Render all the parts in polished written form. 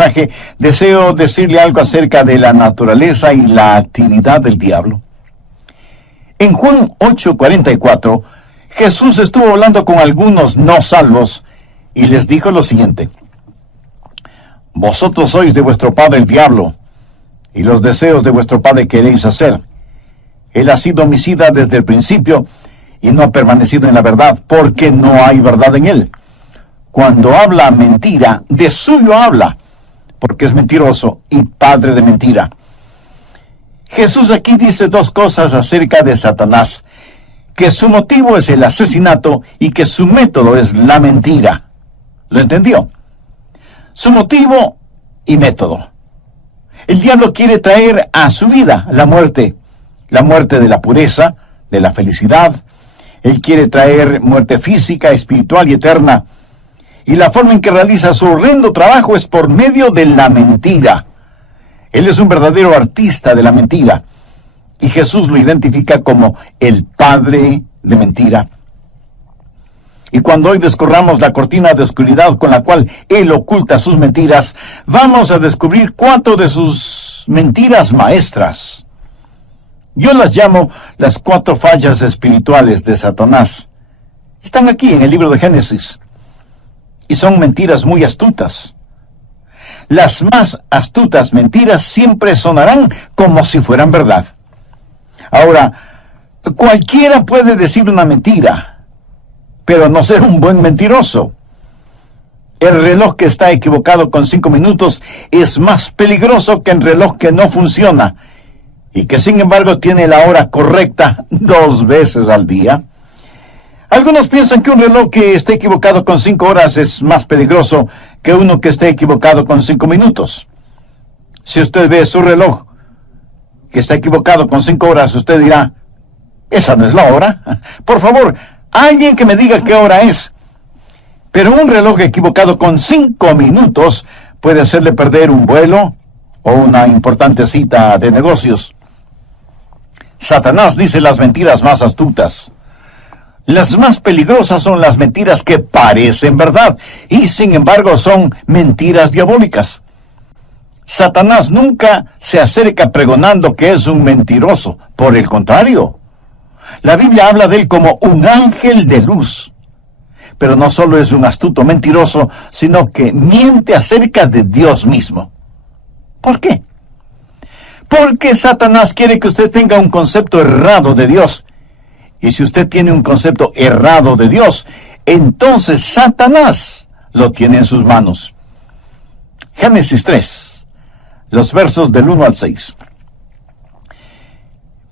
mensaje, deseo decirle algo acerca de la naturaleza y la actividad del diablo. En Juan 8:44, Jesús estuvo hablando con algunos no salvos y les dijo lo siguiente: vosotros sois de vuestro padre el diablo, y los deseos de vuestro padre queréis hacer. Él ha sido homicida desde el principio y no ha permanecido en la verdad, porque no hay verdad en él. Cuando habla mentira, de suyo habla, porque es mentiroso y padre de mentira. Jesús aquí dice dos cosas acerca de Satanás: que su motivo es el asesinato y que su método es la mentira. ¿Lo entendió? Su motivo y método. El diablo quiere traer a su vida la muerte de la pureza, de la felicidad. Él quiere traer muerte física, espiritual y eterna. Y la forma en que realiza su horrendo trabajo es por medio de la mentira. Él es un verdadero artista de la mentira. Y Jesús lo identifica como el padre de mentira. Y cuando hoy descorramos la cortina de oscuridad con la cual él oculta sus mentiras, vamos a descubrir 4 de sus mentiras maestras. Yo las llamo las 4 fallas espirituales de Satanás. Están aquí en el libro de Génesis. Y son mentiras muy astutas. Las más astutas mentiras siempre sonarán como si fueran verdad. Ahora, cualquiera puede decir una mentira, pero no ser un buen mentiroso. El reloj que está equivocado con 5 minutos es más peligroso que el reloj que no funciona y que sin embargo tiene la hora correcta 2 veces al día. Algunos piensan que un reloj que esté equivocado con 5 horas es más peligroso que uno que esté equivocado con 5 minutos. Si usted ve su reloj que está equivocado con 5 horas, usted dirá: esa no es la hora. Por favor, alguien que me diga qué hora es. Pero un reloj equivocado con 5 minutos puede hacerle perder un vuelo o una importante cita de negocios. Satanás dice las mentiras más astutas. Las más peligrosas son las mentiras que parecen verdad y sin embargo son mentiras diabólicas. Satanás nunca se acerca pregonando que es un mentiroso. Por el contrario, la Biblia habla de él como un ángel de luz. Pero no solo es un astuto mentiroso, sino que miente acerca de Dios mismo. ¿Por qué? Porque Satanás quiere que usted tenga un concepto errado de Dios. Y si usted tiene un concepto errado de Dios, entonces Satanás lo tiene en sus manos. Génesis 3. Los versos del 1 al 6.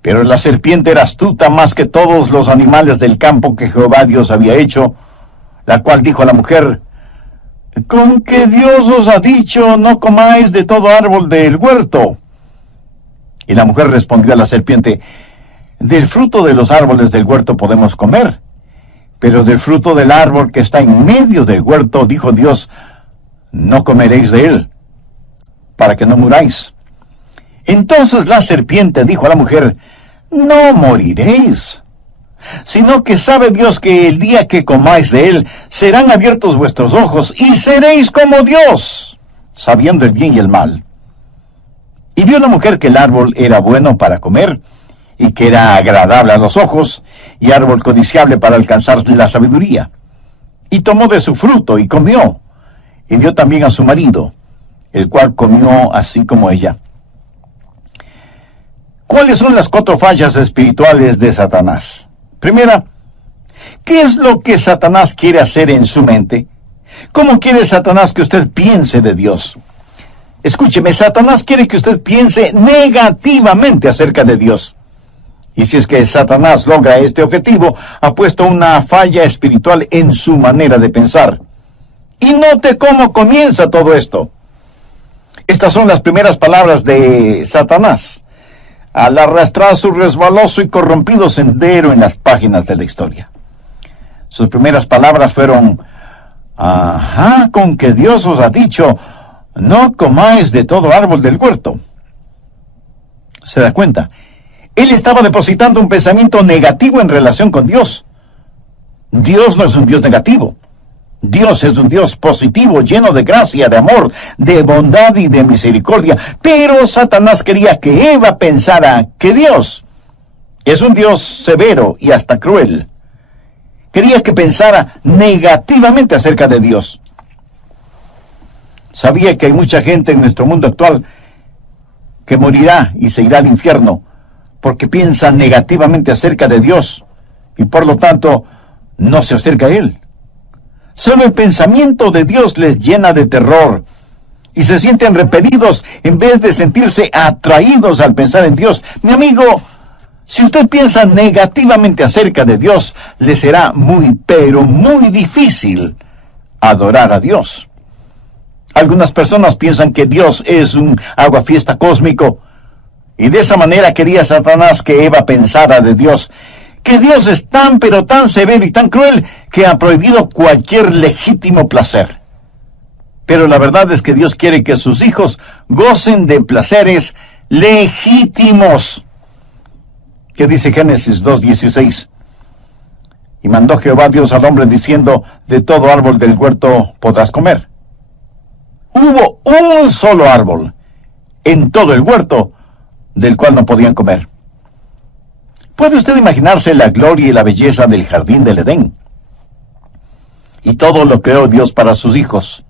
Pero la serpiente era astuta más que todos los animales del campo que Jehová Dios había hecho, la cual dijo a la mujer: ¿con qué Dios os ha dicho, no comáis de todo árbol del huerto? Y la mujer respondió a la serpiente: del fruto de los árboles del huerto podemos comer, pero del fruto del árbol que está en medio del huerto, dijo Dios, no comeréis de él, para que no muráis. Entonces la serpiente dijo a la mujer: no moriréis, sino que sabe Dios que el día que comáis de él, serán abiertos vuestros ojos, y seréis como Dios, sabiendo el bien y el mal. Y vio la mujer que el árbol era bueno para comer, y que era agradable a los ojos, y árbol codiciable para alcanzar la sabiduría. Y tomó de su fruto, y comió, y dio también a su marido, el cual comió así como ella. ¿Cuáles son las 4 fallas espirituales de Satanás? Primera, ¿qué es lo que Satanás quiere hacer en su mente? ¿Cómo quiere Satanás que usted piense de Dios? Escúcheme, Satanás quiere que usted piense negativamente acerca de Dios. Y si es que Satanás logra este objetivo, ha puesto una falla espiritual en su manera de pensar. Y note cómo comienza todo esto. Estas son las primeras palabras de Satanás al arrastrar su resbaloso y corrompido sendero en las páginas de la historia. Sus primeras palabras fueron: ajá, con que Dios os ha dicho, no comáis de todo árbol del huerto. ¿Se da cuenta? Él estaba depositando un pensamiento negativo en relación con Dios. Dios no es un Dios negativo. Dios es un Dios positivo, lleno de gracia, de amor, de bondad y de misericordia. Pero Satanás quería que Eva pensara que Dios es un Dios severo y hasta cruel. Quería que pensara negativamente acerca de Dios. Sabía que hay mucha gente en nuestro mundo actual que morirá y se irá al infierno porque piensa negativamente acerca de Dios y por lo tanto no se acerca a Él. Solo el pensamiento de Dios les llena de terror y se sienten repelidos en vez de sentirse atraídos al pensar en Dios. Mi amigo, si usted piensa negativamente acerca de Dios, le será muy, pero muy difícil adorar a Dios. Algunas personas piensan que Dios es un aguafiesta cósmico, y de esa manera quería Satanás que Eva pensara de Dios, que Dios es tan, pero tan severo y tan cruel que ha prohibido cualquier legítimo placer. Pero la verdad es que Dios quiere que sus hijos gocen de placeres legítimos. ¿Qué dice Génesis 2:16? Y mandó Jehová Dios al hombre diciendo, de todo árbol del huerto podrás comer. Hubo un solo árbol en todo el huerto del cual no podían comer. ¿Puede usted imaginarse la gloria y la belleza del jardín del Edén? Y todo lo creó Dios para sus hijos.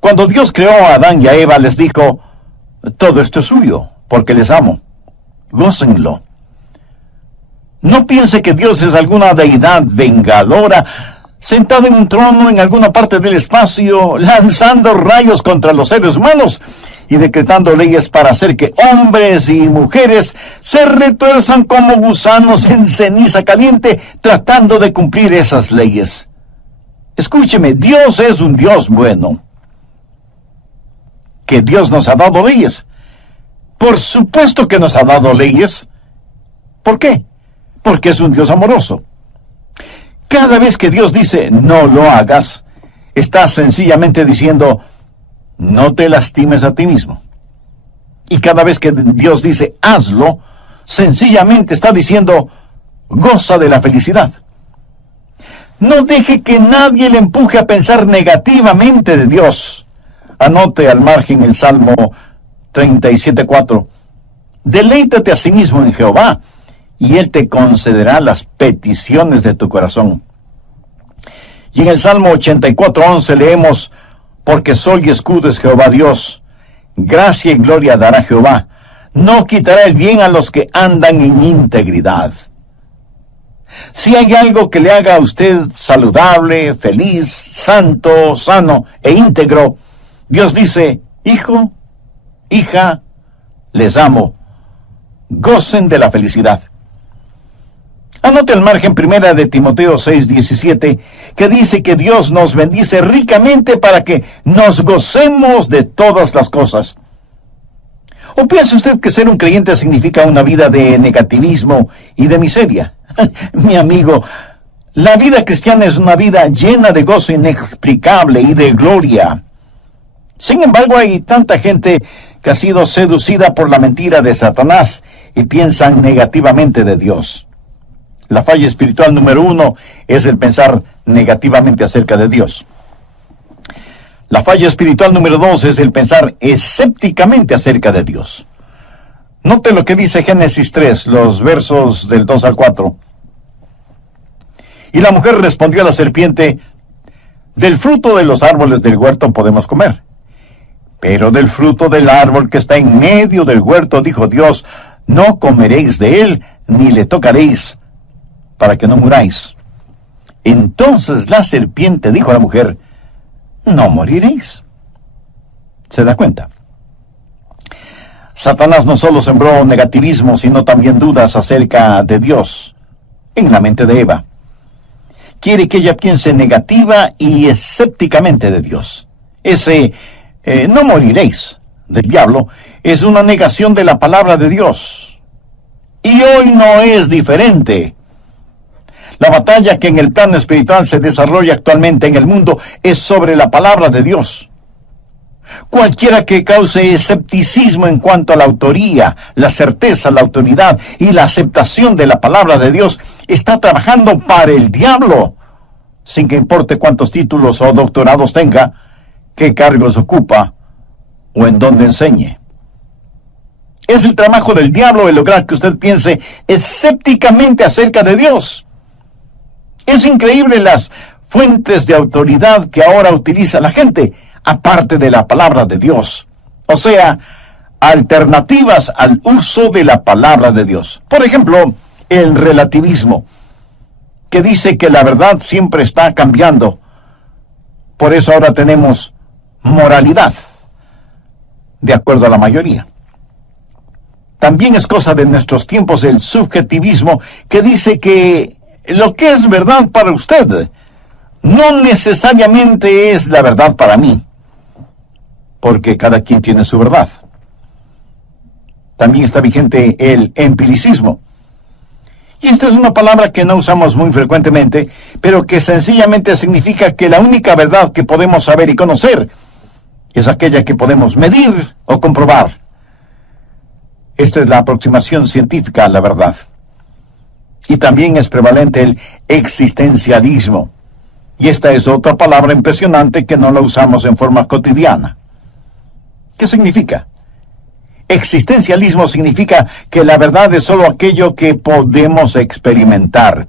Cuando Dios creó a Adán y a Eva, les dijo, todo esto es suyo, porque les amo. Gócenlo. No piense que Dios es alguna deidad vengadora, sentado en un trono en alguna parte del espacio, lanzando rayos contra los seres humanos y decretando leyes para hacer que hombres y mujeres se retuerzan como gusanos en ceniza caliente, tratando de cumplir esas leyes. Escúcheme, Dios es un Dios bueno. ¿Que Dios nos ha dado leyes? Por supuesto que nos ha dado leyes. ¿Por qué? Porque es un Dios amoroso. Cada vez que Dios dice, no lo hagas, está sencillamente diciendo, no te lastimes a ti mismo. Y cada vez que Dios dice, hazlo, sencillamente está diciendo, goza de la felicidad. No deje que nadie le empuje a pensar negativamente de Dios. Anote al margen el Salmo 37:4. Deleítate a sí mismo en Jehová, y Él te concederá las peticiones de tu corazón. Y en el Salmo 84:11 leemos, porque sol y escudo es Jehová Dios, gracia y gloria dará Jehová, no quitará el bien a los que andan en integridad. Si hay algo que le haga a usted saludable, feliz, santo, sano e íntegro, Dios dice, hijo, hija, les amo, gocen de la felicidad. Anote al margen 1 de Timoteo 6:17, que dice que Dios nos bendice ricamente para que nos gocemos de todas las cosas. ¿O piensa usted que ser un creyente significa una vida de negativismo y de miseria? Mi amigo, la vida cristiana es una vida llena de gozo inexplicable y de gloria. Sin embargo, hay tanta gente que ha sido seducida por la mentira de Satanás y piensan negativamente de Dios. La falla espiritual número 1 es el pensar negativamente acerca de Dios. La falla espiritual número 2 es el pensar escépticamente acerca de Dios. Note lo que dice Génesis 3, los versos del 2 al 4. Y la mujer respondió a la serpiente, del fruto de los árboles del huerto podemos comer. Pero del fruto del árbol que está en medio del huerto, dijo Dios, no comeréis de él, ni le tocaréis, para que no muráis. Entonces la serpiente dijo a la mujer, no moriréis. ¿Se da cuenta? Satanás no solo sembró negativismo, sino también dudas acerca de Dios en la mente de Eva. Quiere que ella piense negativa y escépticamente de Dios. Ese no moriréis del diablo es una negación de la palabra de Dios. Y hoy no es diferente. La batalla que en el plano espiritual se desarrolla actualmente en el mundo es sobre la palabra de Dios. Cualquiera que cause escepticismo en cuanto a la autoría, la certeza, la autoridad y la aceptación de la palabra de Dios está trabajando para el diablo. sin que importe cuántos títulos o doctorados tenga, qué cargos ocupa o en dónde enseñe. Es el trabajo del diablo el lograr que usted piense escépticamente acerca de Dios. Es increíble las fuentes de autoridad que ahora utiliza la gente, aparte de la palabra de Dios. O sea, alternativas al uso de la palabra de Dios. Por ejemplo, el relativismo, que dice que la verdad siempre está cambiando. Por eso ahora tenemos moralidad, de acuerdo a la mayoría. También es cosa de nuestros tiempos el subjetivismo, que dice que lo que es verdad para usted no necesariamente es la verdad para mí, porque cada quien tiene su verdad. También está vigente el empiricismo. Y esta es una palabra que no usamos muy frecuentemente, pero que sencillamente significa que la única verdad que podemos saber y conocer es aquella que podemos medir o comprobar. Esta es la aproximación científica a la verdad. Y también es prevalente el existencialismo. Y esta es otra palabra impresionante que no la usamos en forma cotidiana. ¿Qué significa? Existencialismo significa que la verdad es solo aquello que podemos experimentar.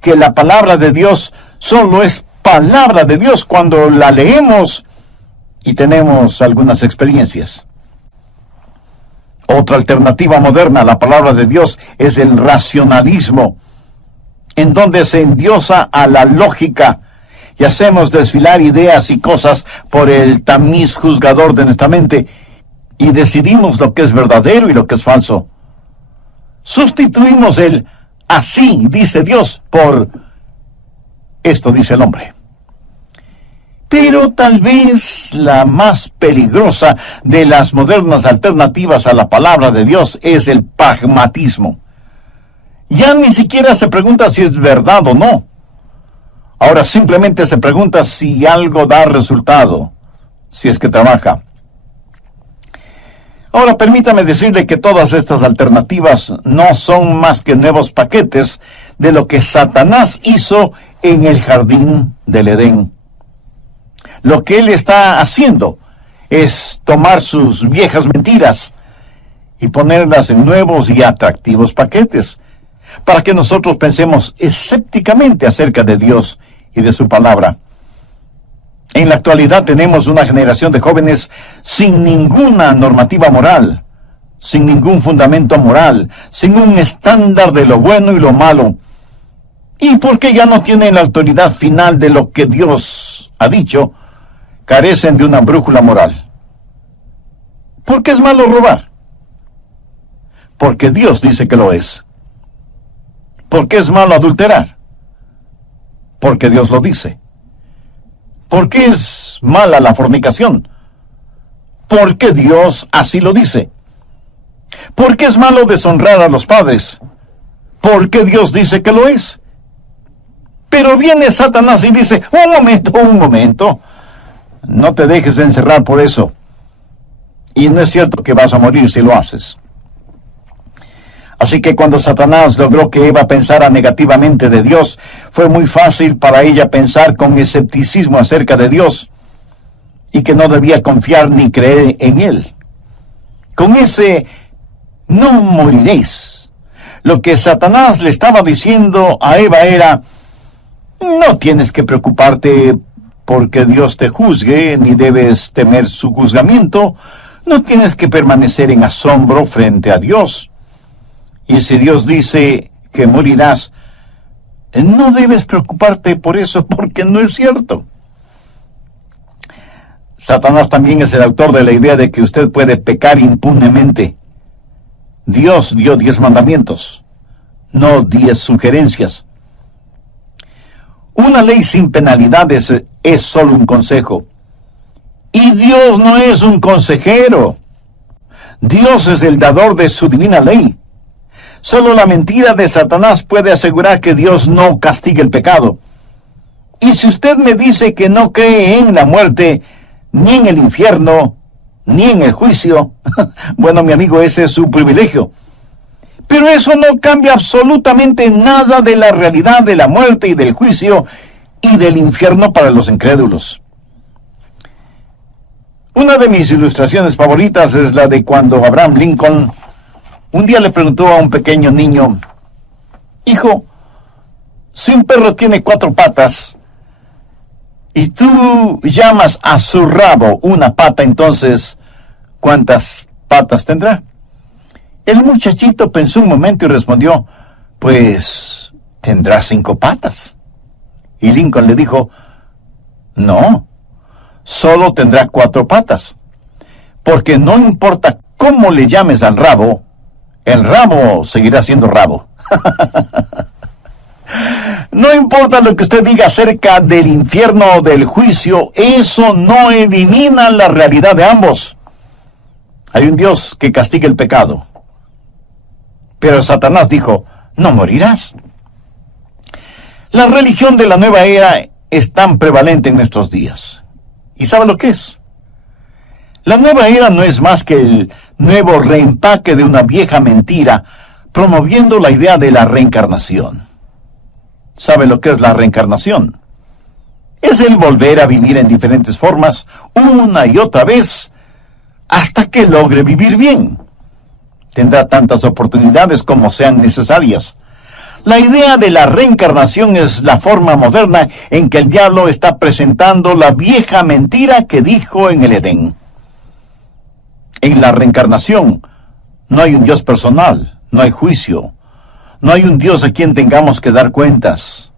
Que la palabra de Dios solo es palabra de Dios cuando la leemos y tenemos algunas experiencias. Otra alternativa moderna a la palabra de Dios es el racionalismo, en donde se endiosa a la lógica y hacemos desfilar ideas y cosas por el tamiz juzgador de nuestra mente y decidimos lo que es verdadero y lo que es falso. Sustituimos el así dice Dios por esto dice el hombre. Pero tal vez la más peligrosa de las modernas alternativas a la palabra de Dios es el pragmatismo. Ya ni siquiera se pregunta si es verdad o no. Ahora simplemente se pregunta si algo da resultado, si es que trabaja. Ahora permítame decirle que todas estas alternativas no son más que nuevos paquetes de lo que Satanás hizo en el jardín del Edén. Lo que él está haciendo es tomar sus viejas mentiras y ponerlas en nuevos y atractivos paquetes, para que nosotros pensemos escépticamente acerca de Dios y de su palabra. En la actualidad tenemos una generación de jóvenes sin ninguna normativa moral, sin ningún fundamento moral, sin un estándar de lo bueno y lo malo. Y porque ya no tienen la autoridad final de lo que Dios ha dicho, carecen de una brújula moral. ¿Por qué es malo robar? Porque Dios dice que lo es. ¿Por qué es malo adulterar? Porque Dios lo dice. ¿Por qué es mala la fornicación? Porque Dios así lo dice. ¿Por qué es malo deshonrar a los padres? Porque Dios dice que lo es. Pero viene Satanás y dice, un momento, no te dejes encerrar por eso. Y no es cierto que vas a morir si lo haces. Así que cuando Satanás logró que Eva pensara negativamente de Dios, fue muy fácil para ella pensar con escepticismo acerca de Dios y que no debía confiar ni creer en Él. Con ese no moriréis, lo que Satanás le estaba diciendo a Eva era, no tienes que preocuparte porque Dios te juzgue, ni debes temer su juzgamiento, no tienes que permanecer en asombro frente a Dios. Y si Dios dice que morirás, no debes preocuparte por eso, porque no es cierto. Satanás también es el autor de la idea de que usted puede pecar impunemente. Dios dio 10 mandamientos, no 10 sugerencias. Una ley sin penalidades es solo un consejo. Y Dios no es un consejero. Dios es el dador de su divina ley. Solo la mentira de Satanás puede asegurar que Dios no castigue el pecado. Y si usted me dice que no cree en la muerte, ni en el infierno, ni en el juicio, bueno, mi amigo, ese es su privilegio. Pero eso no cambia absolutamente nada de la realidad de la muerte y del juicio y del infierno para los incrédulos. Una de mis ilustraciones favoritas es la de cuando Abraham Lincoln un día le preguntó a un pequeño niño: hijo, si un perro tiene 4 patas y tú llamas a su rabo una pata, entonces, ¿cuántas patas tendrá? El muchachito pensó un momento y respondió: pues tendrá 5 patas. Y Lincoln le dijo: no, solo tendrá 4 patas, porque no importa cómo le llames al rabo, el rabo seguirá siendo rabo. No importa lo que usted diga acerca del infierno o del juicio, eso no elimina la realidad de ambos. Hay un Dios que castiga el pecado, pero Satanás dijo: no morirás. La religión de la nueva era es tan prevalente en nuestros días. ¿Y sabe lo que es? La nueva era no es más que el nuevo reempaque de una vieja mentira, promoviendo la idea de la reencarnación. ¿Sabe lo que es la reencarnación? Es el volver a vivir en diferentes formas, una y otra vez, hasta que logre vivir bien. Tendrá tantas oportunidades como sean necesarias. La idea de la reencarnación es la forma moderna en que el diablo está presentando la vieja mentira que dijo en el Edén. En la reencarnación no hay un Dios personal, no hay juicio, no hay un Dios a quien tengamos que dar cuentas.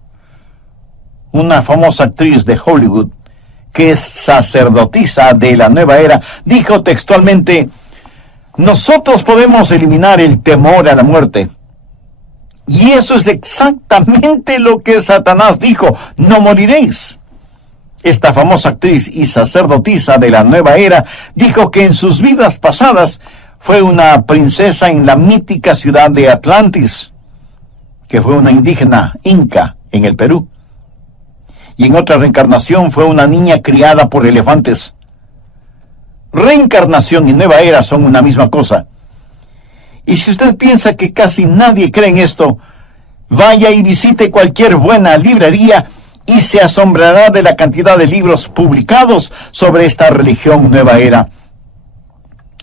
Una famosa actriz de Hollywood, que es sacerdotisa de la nueva era, dijo textualmente: nosotros podemos eliminar el temor a la muerte. Y eso es exactamente lo que Satanás dijo: no moriréis. Esta famosa actriz y sacerdotisa de la nueva era dijo que en sus vidas pasadas fue una princesa en la mítica ciudad de Atlantis, que fue una indígena inca en el Perú. Y en otra reencarnación fue una niña criada por elefantes. Reencarnación y nueva era son una misma cosa. Y si usted piensa que casi nadie cree en esto, vaya y visite cualquier buena librería y se asombrará de la cantidad de libros publicados sobre esta religión nueva era.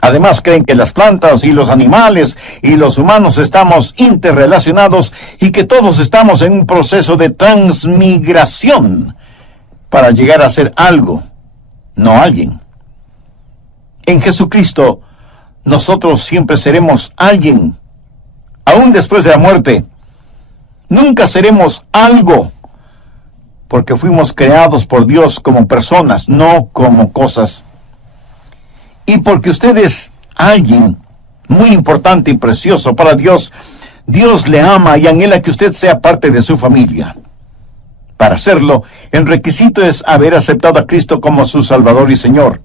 Además, creen que las plantas y los animales y los humanos estamos interrelacionados y que todos estamos en un proceso de transmigración para llegar a ser algo, no alguien. En Jesucristo, nosotros siempre seremos alguien, aún después de la muerte. Nunca seremos algo, porque fuimos creados por Dios como personas, no como cosas. Y porque usted es alguien muy importante y precioso para Dios, Dios le ama y anhela que usted sea parte de su familia. Para hacerlo, el requisito es haber aceptado a Cristo como su Salvador y Señor.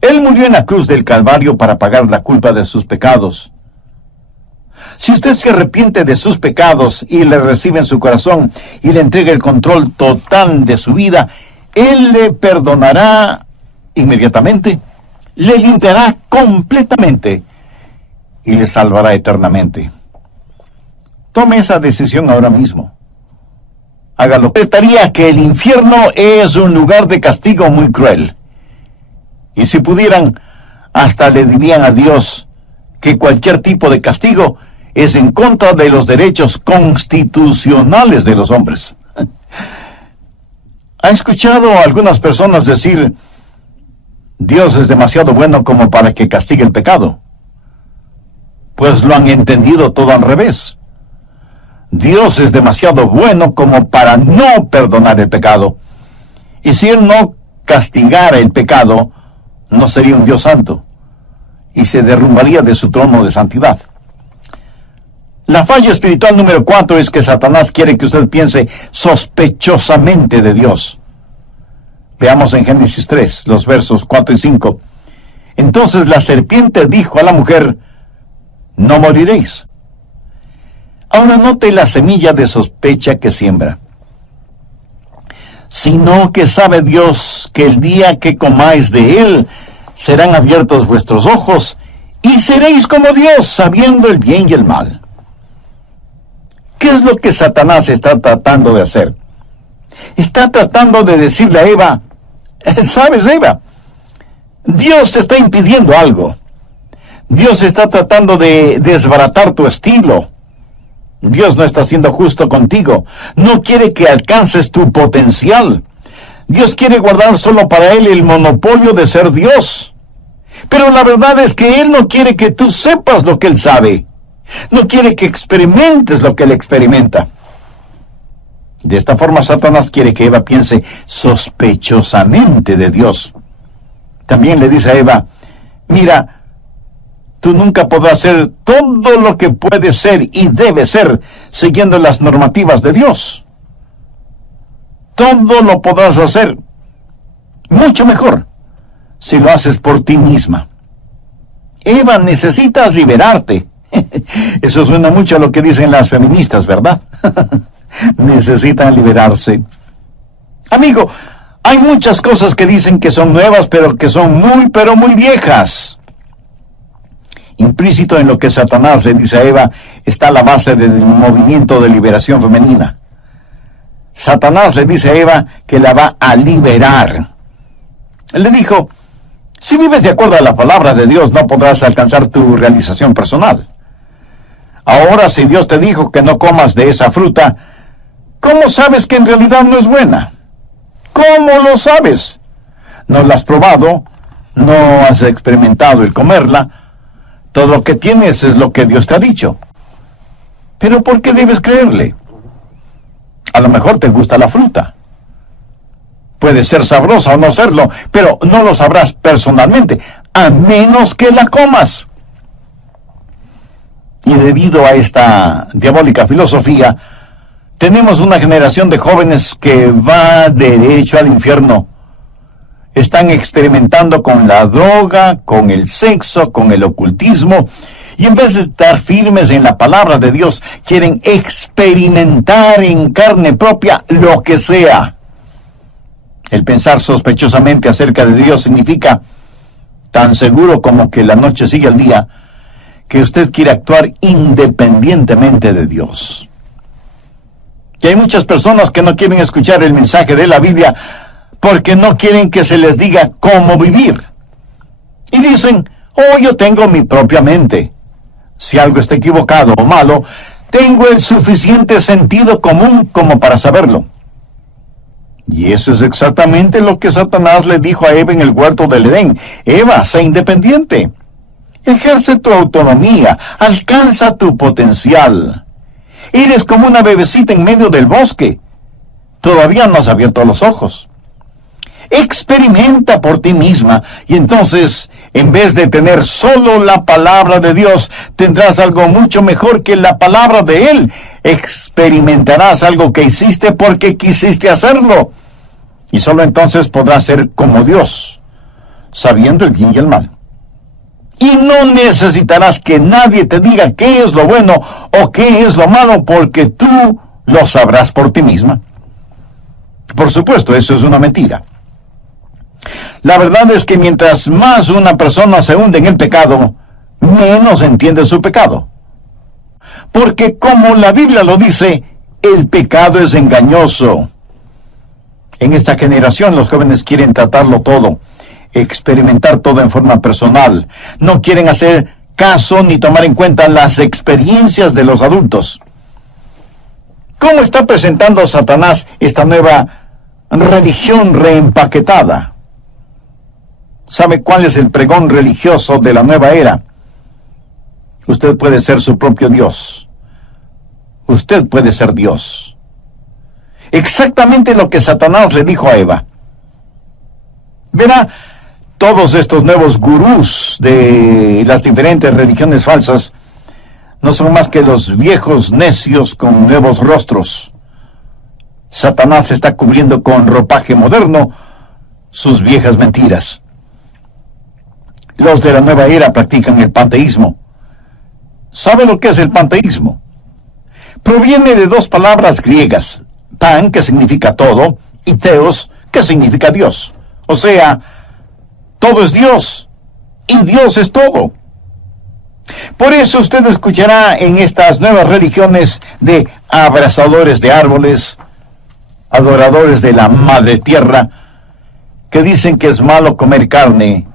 Él murió en la cruz del Calvario para pagar la culpa de sus pecados. Si usted se arrepiente de sus pecados y le recibe en su corazón y le entrega el control total de su vida, Él le perdonará inmediatamente, le limpiará completamente y le salvará eternamente. Tome esa decisión ahora mismo. Hágalo. Interpretaría que el infierno es un lugar de castigo muy cruel. Y si pudieran, hasta le dirían a Dios que cualquier tipo de castigo es en contra de los derechos constitucionales de los hombres. ¿Ha escuchado a algunas personas decir: Dios es demasiado bueno como para que castigue el pecado? Pues lo han entendido todo al revés. Dios es demasiado bueno como para no perdonar el pecado. Y si Él no castigara el pecado, no sería un Dios santo y se derrumbaría de su trono de santidad. La falla espiritual número 4 es que Satanás quiere que usted piense sospechosamente de Dios. Veamos en Génesis 3, los versos 4 y 5. Entonces la serpiente dijo a la mujer: no moriréis. Ahora note la semilla de sospecha que siembra. Sino que sabe Dios que el día que comáis de él, serán abiertos vuestros ojos, y seréis como Dios, sabiendo el bien y el mal. ¿Qué es lo que Satanás está tratando de hacer? Está tratando de decirle a Eva, ¿sabes, Eva? Dios te está impidiendo algo. Dios está tratando de desbaratar tu estilo. Dios no está siendo justo contigo. No quiere que alcances tu potencial. Dios quiere guardar solo para Él el monopolio de ser Dios. Pero la verdad es que Él no quiere que tú sepas lo que Él sabe. No quiere que experimentes lo que Él experimenta. De esta forma, Satanás quiere que Eva piense sospechosamente de Dios. También le dice a Eva, mira, tú nunca podrás hacer todo lo que puedes ser y debes ser siguiendo las normativas de Dios. Todo lo podrás hacer mucho mejor si lo haces por ti misma. Eva, necesitas liberarte. Eso suena mucho a lo que dicen las feministas, ¿verdad? Necesitan liberarse. Amigo, hay muchas cosas que dicen que son nuevas, pero que son muy viejas. Implícito en lo que Satanás le dice a Eva está la base del movimiento de liberación femenina. Satanás le dice a Eva que la va a liberar. Él le dijo, si vives de acuerdo a la palabra de Dios, no podrás alcanzar tu realización personal. Ahora, si Dios te dijo que no comas de esa fruta, ¿cómo sabes que en realidad no es buena? ¿Cómo lo sabes? No la has probado, no has experimentado el comerla. Todo lo que tienes es lo que Dios te ha dicho. ¿Pero por qué debes creerle? A lo mejor te gusta la fruta. Puede ser sabrosa o no serlo, pero no lo sabrás personalmente, a menos que la comas. Y debido a esta diabólica filosofía, tenemos una generación de jóvenes que va derecho al infierno. Están experimentando con la droga, con el sexo, con el ocultismo, y en vez de estar firmes en la palabra de Dios, quieren experimentar en carne propia lo que sea. El pensar sospechosamente acerca de Dios significa, tan seguro como que la noche sigue al día, que usted quiere actuar independientemente de Dios. Y hay muchas personas que no quieren escuchar el mensaje de la Biblia porque no quieren que se les diga cómo vivir. Y dicen, oh, yo tengo mi propia mente. Si algo está equivocado o malo, tengo el suficiente sentido común como para saberlo. Y eso es exactamente lo que Satanás le dijo a Eva en el huerto del Edén. Eva, sé independiente. Ejerce tu autonomía, alcanza tu potencial. Eres como una bebecita en medio del bosque. Todavía no has abierto los ojos. Experimenta por ti misma y entonces, en vez de tener solo la palabra de Dios, tendrás algo mucho mejor que la palabra de Él. Experimentarás algo que hiciste porque quisiste hacerlo. Y solo entonces podrás ser como Dios, sabiendo el bien y el mal. Y no necesitarás que nadie te diga qué es lo bueno o qué es lo malo, porque tú lo sabrás por ti misma. Por supuesto, eso es una mentira. La verdad es que mientras más una persona se hunde en el pecado, menos entiende su pecado. Porque como la Biblia lo dice, el pecado es engañoso. En esta generación los jóvenes quieren tratarlo todo, experimentar todo en forma personal. No quieren hacer caso ni tomar en cuenta las experiencias de los adultos. ¿Cómo está presentando Satanás esta nueva religión reempaquetada? ¿Sabe cuál es el pregón religioso de la nueva era? Usted puede ser su propio Dios. Usted puede ser Dios. Exactamente lo que Satanás le dijo a Eva. Verá, todos estos nuevos gurús de las diferentes religiones falsas no son más que los viejos necios con nuevos rostros. Satanás está cubriendo con ropaje moderno sus viejas mentiras. Los de la nueva era practican el panteísmo. ¿Sabe lo que es el panteísmo? Proviene de dos palabras griegas, pan, que significa todo, y theos, que significa Dios. O sea, todo es Dios, y Dios es todo. Por eso usted escuchará en estas nuevas religiones de abrazadores de árboles, adoradores de la madre tierra, que dicen que es malo comer carne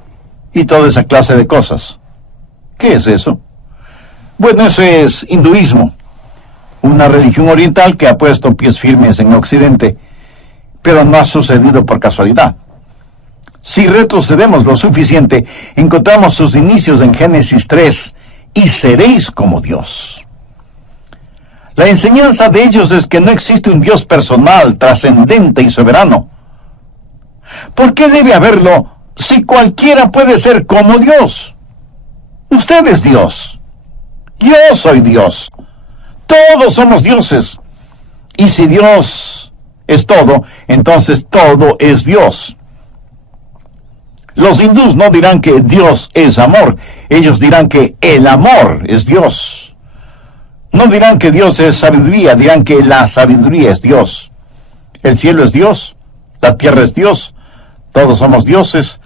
y toda esa clase de cosas. ¿Qué es eso? Bueno, eso es hinduismo, una religión oriental que ha puesto pies firmes en Occidente, pero no ha sucedido por casualidad. Si retrocedemos lo suficiente, encontramos sus inicios en Génesis 3, y seréis como Dios. La enseñanza de ellos es que no existe un Dios personal, trascendente y soberano. ¿Por qué debe haberlo si cualquiera puede ser como Dios? Usted es Dios. Yo soy Dios. Todos somos dioses. Y si Dios es todo, entonces todo es Dios. Los hindús no dirán que Dios es amor. Ellos dirán que el amor es Dios. No dirán que Dios es sabiduría, dirán que la sabiduría es Dios. El cielo es Dios, la tierra es Dios, todos somos dioses,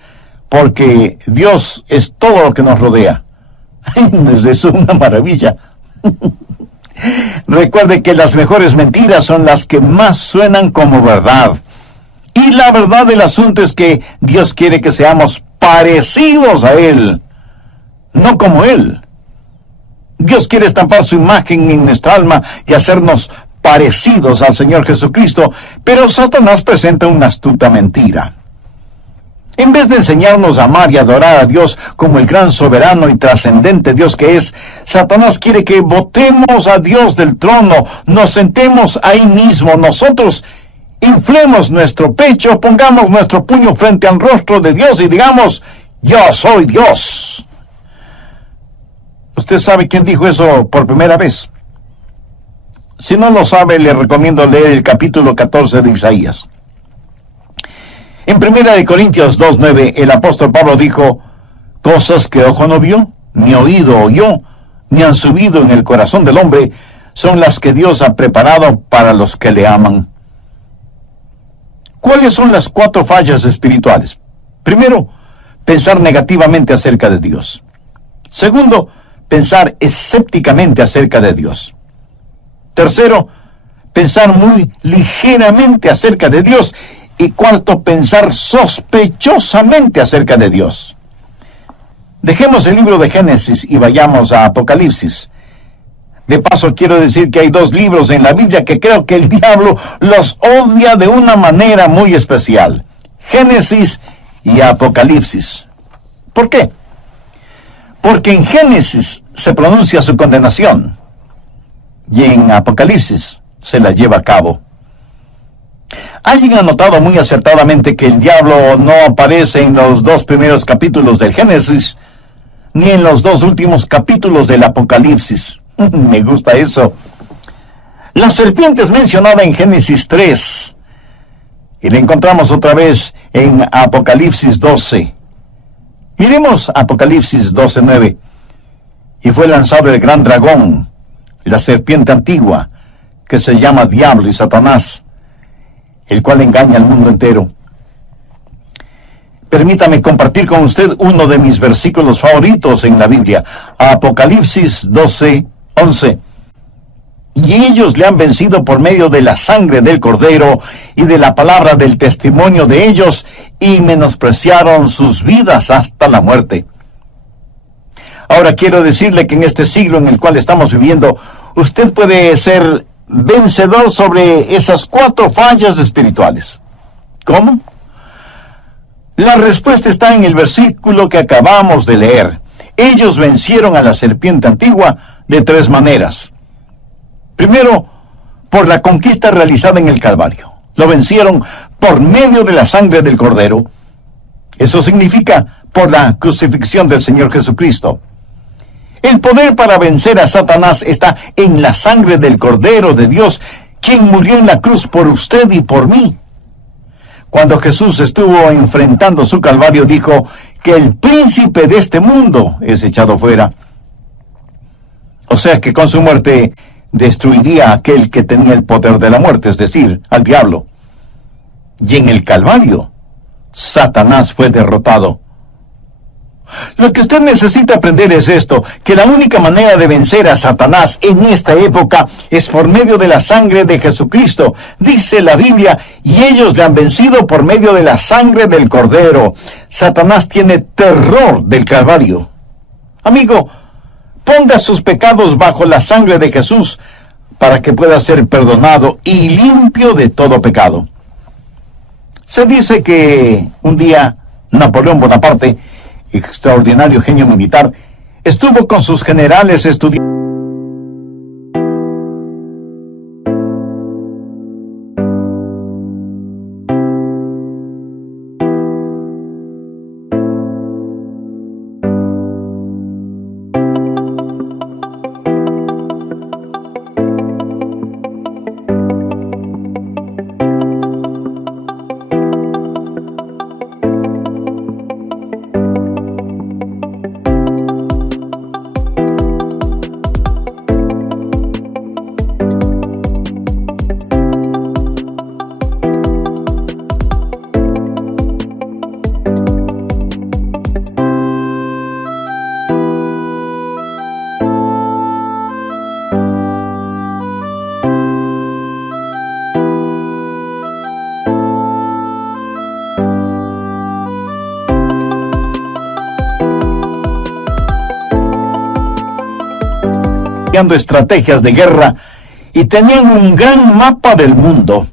porque Dios es todo lo que nos rodea. Es eso una maravilla. Recuerde que las mejores mentiras son las que más suenan como verdad. Y la verdad del asunto es que Dios quiere que seamos parecidos a Él, no como Él. Dios quiere estampar su imagen en nuestra alma y hacernos parecidos al Señor Jesucristo, pero Satanás presenta una astuta mentira. En vez de enseñarnos a amar y adorar a Dios como el gran soberano y trascendente Dios que es, Satanás quiere que botemos a Dios del trono, nos sentemos ahí mismo, nosotros inflemos nuestro pecho, pongamos nuestro puño frente al rostro de Dios y digamos, yo soy Dios. ¿Usted sabe quién dijo eso por primera vez? Si no lo sabe, le recomiendo leer el capítulo 14 de Isaías. En 1 Corintios 2:9, el apóstol Pablo dijo, cosas que ojo no vio, ni oído oyó, ni han subido en el corazón del hombre, son las que Dios ha preparado para los que le aman. ¿Cuáles son las 4 fallas espirituales? Primero, pensar negativamente acerca de Dios. Segundo, pensar escépticamente acerca de Dios. Tercero, pensar muy ligeramente acerca de Dios. Y cuarto, pensar sospechosamente acerca de Dios. Dejemos el libro de Génesis y vayamos a Apocalipsis. De paso, quiero decir que hay 2 libros en la Biblia que creo que el diablo los odia de una manera muy especial. Génesis y Apocalipsis. ¿Por qué? Porque en Génesis se pronuncia su condenación y en Apocalipsis se la lleva a cabo. Alguien ha notado muy acertadamente que el diablo no aparece en los 2 primeros capítulos del Génesis, ni en los 2 últimos capítulos del Apocalipsis. Me gusta eso. La serpiente es mencionada en Génesis 3, y la encontramos otra vez en Apocalipsis 12. Miremos Apocalipsis 12:9. Y fue lanzado el gran dragón, la serpiente antigua, que se llama Diablo y Satanás, el cual engaña al mundo entero. Permítame compartir con usted uno de mis versículos favoritos en la Biblia, Apocalipsis 12:11. Y ellos le han vencido por medio de la sangre del Cordero y de la palabra del testimonio de ellos, y menospreciaron sus vidas hasta la muerte. Ahora quiero decirle que en este siglo en el cual estamos viviendo, usted puede ser vencedor sobre esas 4 fallas espirituales. ¿Cómo? La respuesta está en el versículo que acabamos de leer. Ellos vencieron a la serpiente antigua de 3 maneras. Primero, por la conquista realizada en el Calvario. Lo vencieron por medio de la sangre del Cordero. Eso significa por la crucifixión del Señor Jesucristo. El poder para vencer a Satanás está en la sangre del Cordero de Dios, quien murió en la cruz por usted y por mí. Cuando Jesús estuvo enfrentando su Calvario, dijo que el príncipe de este mundo es echado fuera. O sea que con su muerte destruiría a aquel que tenía el poder de la muerte, es decir, al diablo. Y en el Calvario, Satanás fue derrotado. Lo que usted necesita aprender es esto, que la única manera de vencer a Satanás en esta época es por medio de la sangre de Jesucristo. Dice la Biblia, y ellos le han vencido por medio de la sangre del Cordero. Satanás tiene terror del Calvario. Amigo, ponga sus pecados bajo la sangre de Jesús para que pueda ser perdonado y limpio de todo pecado. Se dice que un día Napoleón Bonaparte, extraordinario genio militar, estuvo con sus generales estudiando estrategias de guerra y tenían un gran mapa del mundo.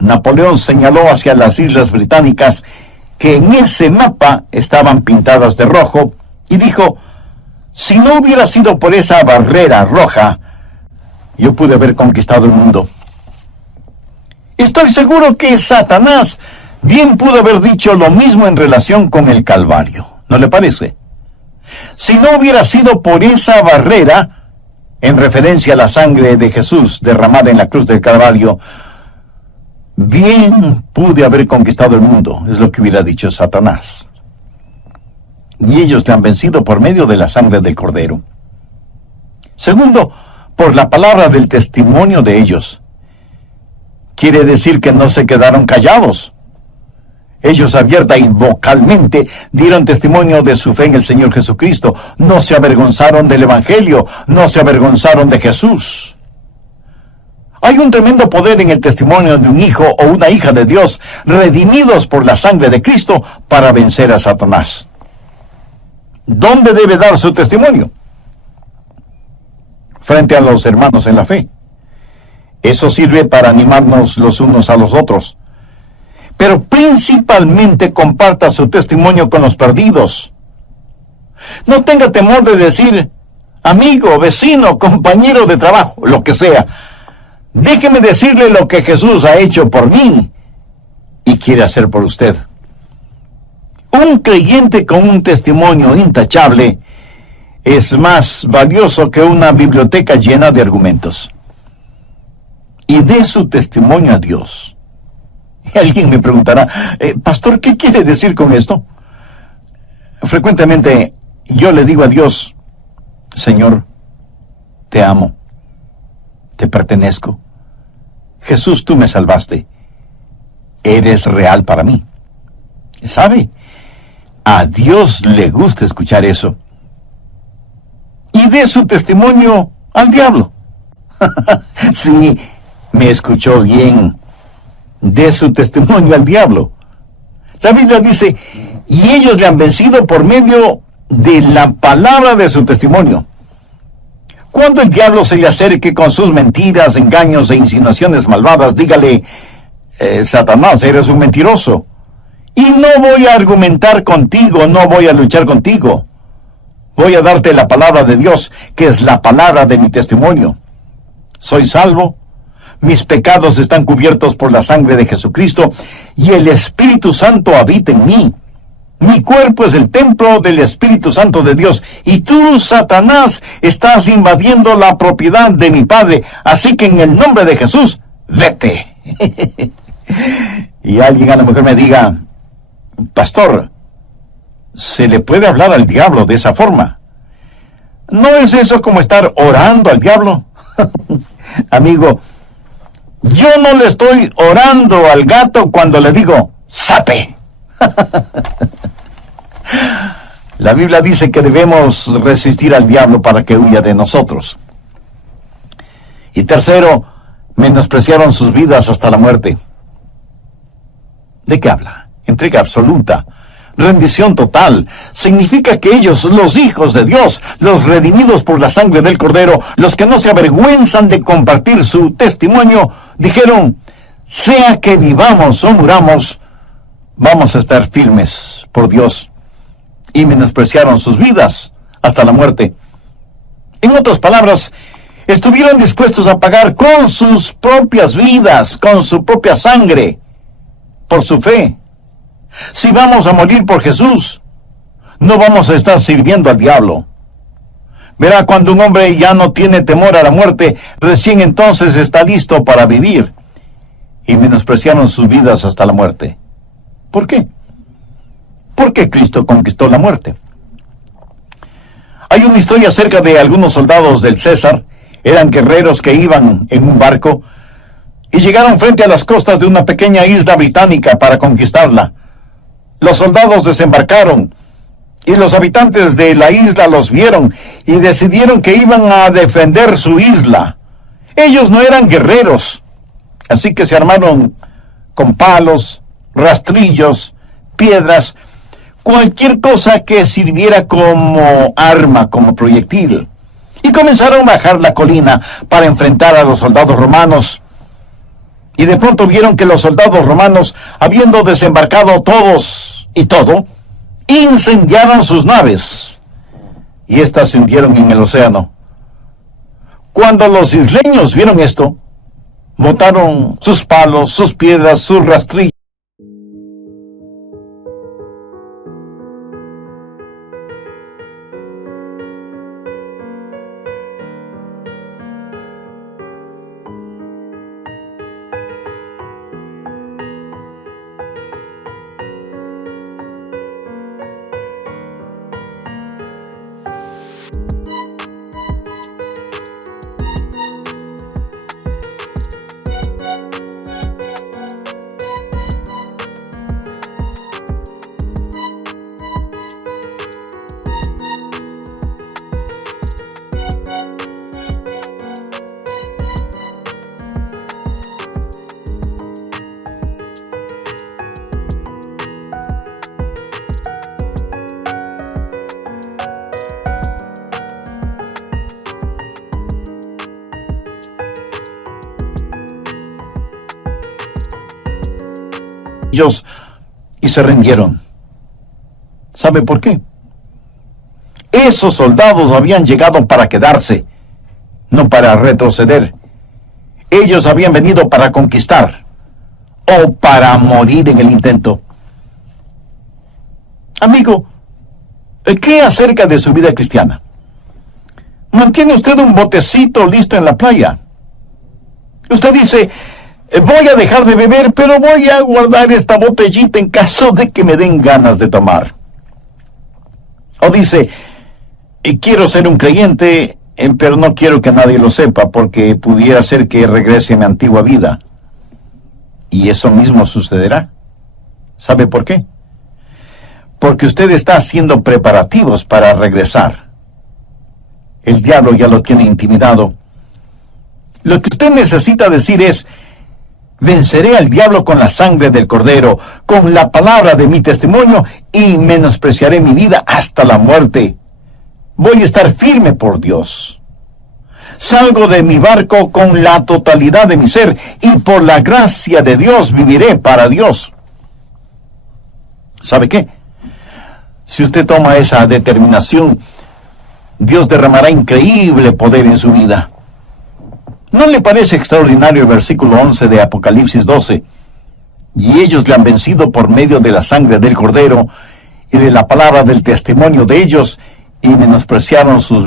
Napoleón señaló hacia las islas británicas que en ese mapa estaban pintadas de rojo y dijo, si no hubiera sido por esa barrera roja, yo pude haber conquistado el mundo. Estoy seguro que Satanás bien pudo haber dicho lo mismo en relación con el Calvario, ¿no le parece? Si no hubiera sido por esa barrera, en referencia a la sangre de Jesús derramada en la cruz del Calvario, bien pude haber conquistado el mundo, es lo que hubiera dicho Satanás. Y ellos le han vencido por medio de la sangre del Cordero. Segundo, por la palabra del testimonio de ellos. Quiere decir que no se quedaron callados. Ellos abierta y vocalmente dieron testimonio de su fe en el Señor Jesucristo. No se avergonzaron del Evangelio, no se avergonzaron de Jesús. Hay un tremendo poder en el testimonio de un hijo o una hija de Dios, redimidos por la sangre de Cristo, para vencer a Satanás. ¿Dónde debe dar su testimonio? Frente a los hermanos en la fe. Eso sirve para animarnos los unos a los otros. Pero principalmente comparta su testimonio con los perdidos. No tenga temor de decir, amigo, vecino, compañero de trabajo, lo que sea. Déjeme decirle lo que Jesús ha hecho por mí y quiere hacer por usted. Un creyente con un testimonio intachable es más valioso que una biblioteca llena de argumentos. Y dé su testimonio a Dios. Y alguien me preguntará, pastor, ¿qué quiere decir con esto? Frecuentemente yo le digo a Dios, Señor, te amo, te pertenezco. Jesús, tú me salvaste. Eres real para mí. ¿Sabe? A Dios le gusta escuchar eso. Y dé su testimonio al diablo. Sí, me escuchó bien. De su testimonio al diablo. La Biblia dice, y ellos le han vencido por medio de la palabra de su testimonio. Cuando el diablo se le acerque con sus mentiras, engaños e insinuaciones malvadas, dígale, Satanás, eres un mentiroso. Y no voy a argumentar contigo, no voy a luchar contigo. Voy a darte la palabra de Dios, que es la palabra de mi testimonio. Soy salvo. Mis pecados están cubiertos por la sangre de Jesucristo y el Espíritu Santo habita en mí. Mi cuerpo es el templo del Espíritu Santo de Dios y tú, Satanás, estás invadiendo la propiedad de mi Padre. Así que en el nombre de Jesús, vete. Y alguien a lo mejor me diga, pastor, ¿se le puede hablar al diablo de esa forma? ¿No es eso como estar orando al diablo? Amigo, yo no le estoy orando al gato cuando le digo, ¡sape! La Biblia dice que debemos resistir al diablo para que huya de nosotros. Y tercero, menospreciaron sus vidas hasta la muerte. ¿De qué habla? Entrega absoluta, rendición total. Significa que ellos, los hijos de Dios, los redimidos por la sangre del Cordero, los que no se avergüenzan de compartir su testimonio, dijeron, sea que vivamos o muramos, vamos a estar firmes por Dios. Y menospreciaron sus vidas hasta la muerte. En otras palabras, estuvieron dispuestos a pagar con sus propias vidas, con su propia sangre, por su fe. Si vamos a morir por Jesús, no vamos a estar sirviendo al diablo. Verá, cuando un hombre ya no tiene temor a la muerte, recién entonces está listo para vivir. Y menospreciaron sus vidas hasta la muerte. ¿Por qué? Porque Cristo conquistó la muerte. Hay una historia acerca de algunos soldados del César. Eran guerreros que iban en un barco y llegaron frente a las costas de una pequeña isla británica para conquistarla. Los soldados desembarcaron y los habitantes de la isla los vieron y decidieron que iban a defender su isla. Ellos no eran guerreros, así que se armaron con palos, rastrillos, piedras, cualquier cosa que sirviera como arma, como proyectil. Y comenzaron a bajar la colina para enfrentar a los soldados romanos. Y de pronto vieron que los soldados romanos, habiendo desembarcado todos y todo, incendiaron sus naves. Y éstas se hundieron en el océano. Cuando los isleños vieron esto, botaron sus palos, sus piedras, sus rastrillos. Y se rindieron. ¿Sabe por qué? Esos soldados habían llegado para quedarse, no para retroceder. Ellos habían venido para conquistar o para morir en el intento. Amigo, ¿qué acerca de su vida cristiana? ¿Mantiene usted un botecito listo en la playa? Usted dice, voy a dejar de beber, pero voy a guardar esta botellita en caso de que me den ganas de tomar. O dice, quiero ser un creyente, pero no quiero que nadie lo sepa, porque pudiera ser que regrese a mi antigua vida. Y eso mismo sucederá. ¿Sabe por qué? Porque usted está haciendo preparativos para regresar. El diablo ya lo tiene intimidado. Lo que usted necesita decir es, venceré al diablo con la sangre del Cordero, con la palabra de mi testimonio, y menospreciaré mi vida hasta la muerte. Voy a estar firme por Dios. Salgo de mi barco con la totalidad de mi ser, y por la gracia de Dios viviré para Dios. ¿Sabe qué? Si usted toma esa determinación, Dios derramará increíble poder en su vida. ¿No le parece extraordinario el versículo 11 de Apocalipsis 12? Y ellos le han vencido por medio de la sangre del Cordero y de la palabra del testimonio de ellos, y menospreciaron sus vidas.